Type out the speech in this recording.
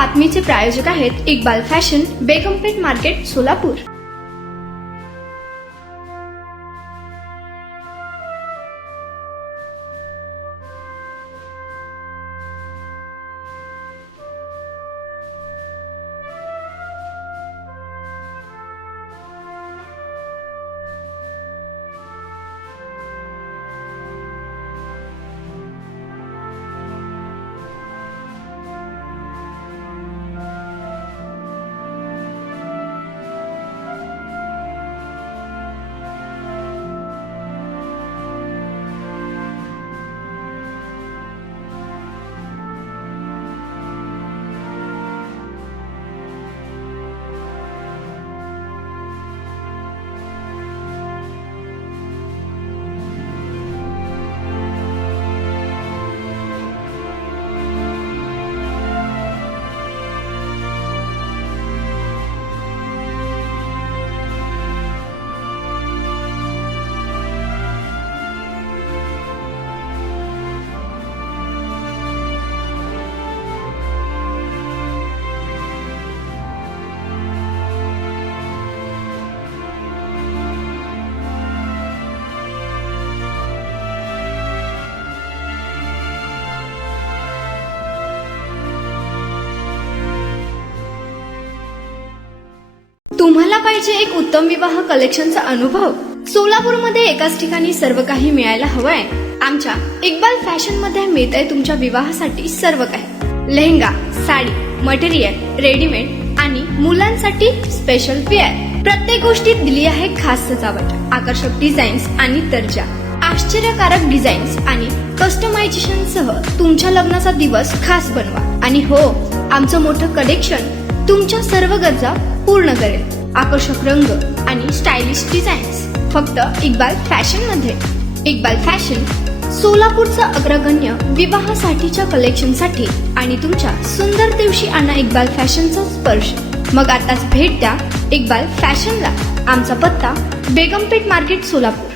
बातमीचे प्रायोजक आहेत Iqbal fashion, बेगमपेठ market, Solapur. तुम्हाला पाहिजे एक उत्तम विवाह कलेक्शनचा अनुभव? सोलापूरमध्ये एकाच ठिकाणी सर्व काही मिळायला हवंय? आमच्या इक्बाल फॅशन मध्ये मिळतंय तुमच्या विवाहासाठी सर्व काही। लेहंगा, साडी, मटेरियल, रेडीमेड आणि मुलांसाठी स्पेशल वेअर। प्रत्येक गोष्टीत दिली आहे खास सजावट, आकर्षक डिझाईन्स आणि दर्जा, आश्चर्यकारक डिझाईन्स आणि कस्टमायझेशन सह तुमच्या लग्नाचा दिवस खास बनवा। आणि हो, आमचं मोठं कलेक्शन तुमच्या सर्व गरजा पूर्ण करेल। आकर्षक रंग आणि स्टायलिश डिझाईन्स फक्त इक्बाल फॅशन मध्ये। इक्बाल फॅशन सोलापूरचा अग्रगण्य विवाहासाठीच्या कलेक्शनसाठी आणि तुमच्या सुंदर दिवशी आणा इक्बाल फॅशनचा स्पर्श। मग आताच भेट द्या इक्बाल फॅशनला। आमचा पत्ता बेगमपेठ मार्केट, सोलापूर।